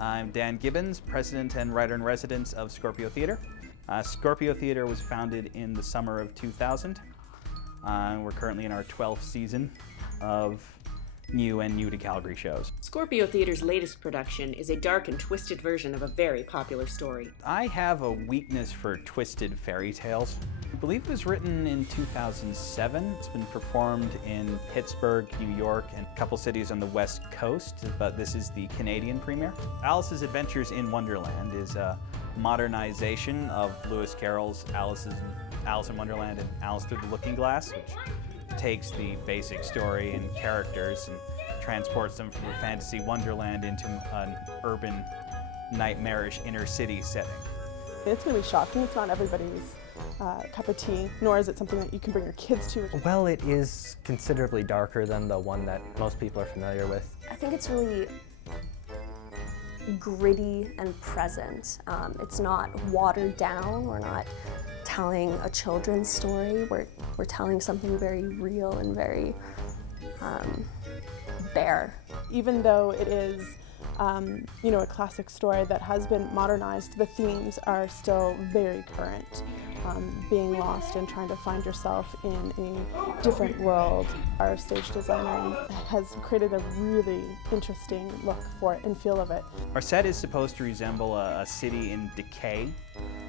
I'm Dan Gibbons, President and Writer-in-Residence of Scorpio Theatre. Scorpio Theatre was founded in the summer of 2000. We're currently in our 12th season of new to Calgary shows. Scorpio Theatre's latest production is a dark and twisted version of a very popular story. I have a weakness for twisted fairy tales. I believe it was written in 2007. It's been performed in Pittsburgh, New York, and a couple cities on the West Coast, but this is the Canadian premiere. Alice's Adventures in Wonderland is a modernization of Lewis Carroll's Alice in Wonderland and Alice Through the Looking Glass, which takes the basic story and characters and transports them from a fantasy wonderland into an urban, nightmarish inner city setting. It's going to be shocking. It's not everybody's cup of tea, nor is it something that you can bring your kids to. Well, it is considerably darker than the one that most people are familiar with. I think it's really gritty and present. It's not watered down. We're not telling a children's story. We're telling something very real and very bare. Even though it is a classic story that has been modernized, the themes are still very current. Being lost and trying to find yourself in a different world. Our stage designer has created a really interesting look for it and feel of it. Our set is supposed to resemble a city in decay,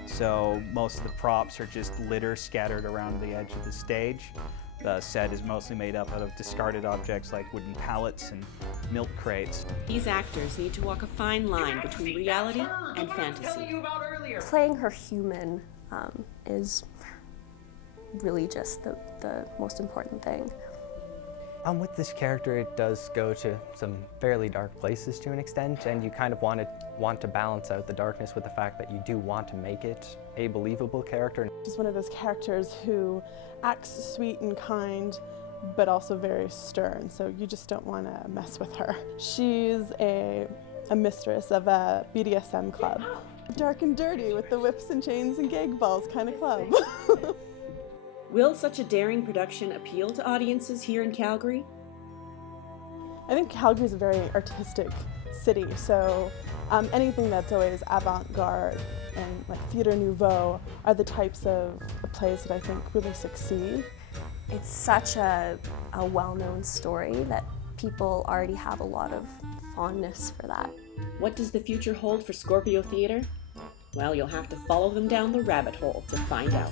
so most of the props are just litter scattered around the edge of the stage. The set is mostly made up out of discarded objects like wooden pallets and milk crates. These actors need to walk a fine line between reality and fantasy. Playing her human is really just the most important thing. With this character, it does go to some fairly dark places to an extent, and you kind of want to balance out the darkness with the fact that you do want to make it a believable character. She's one of those characters who acts sweet and kind, but also very stern, so you just don't want to mess with her. She's a mistress of a BDSM club. Dark and dirty with the whips and chains and gag balls kind of club. Will such a daring production appeal to audiences here in Calgary? I think Calgary is a very artistic city, so anything that's always avant-garde and like theatre nouveau are the types of plays that I think really succeed. It's such a well-known story that people already have a lot of fondness for that. What does the future hold for Scorpio Theatre? Well, you'll have to follow them down the rabbit hole to find out.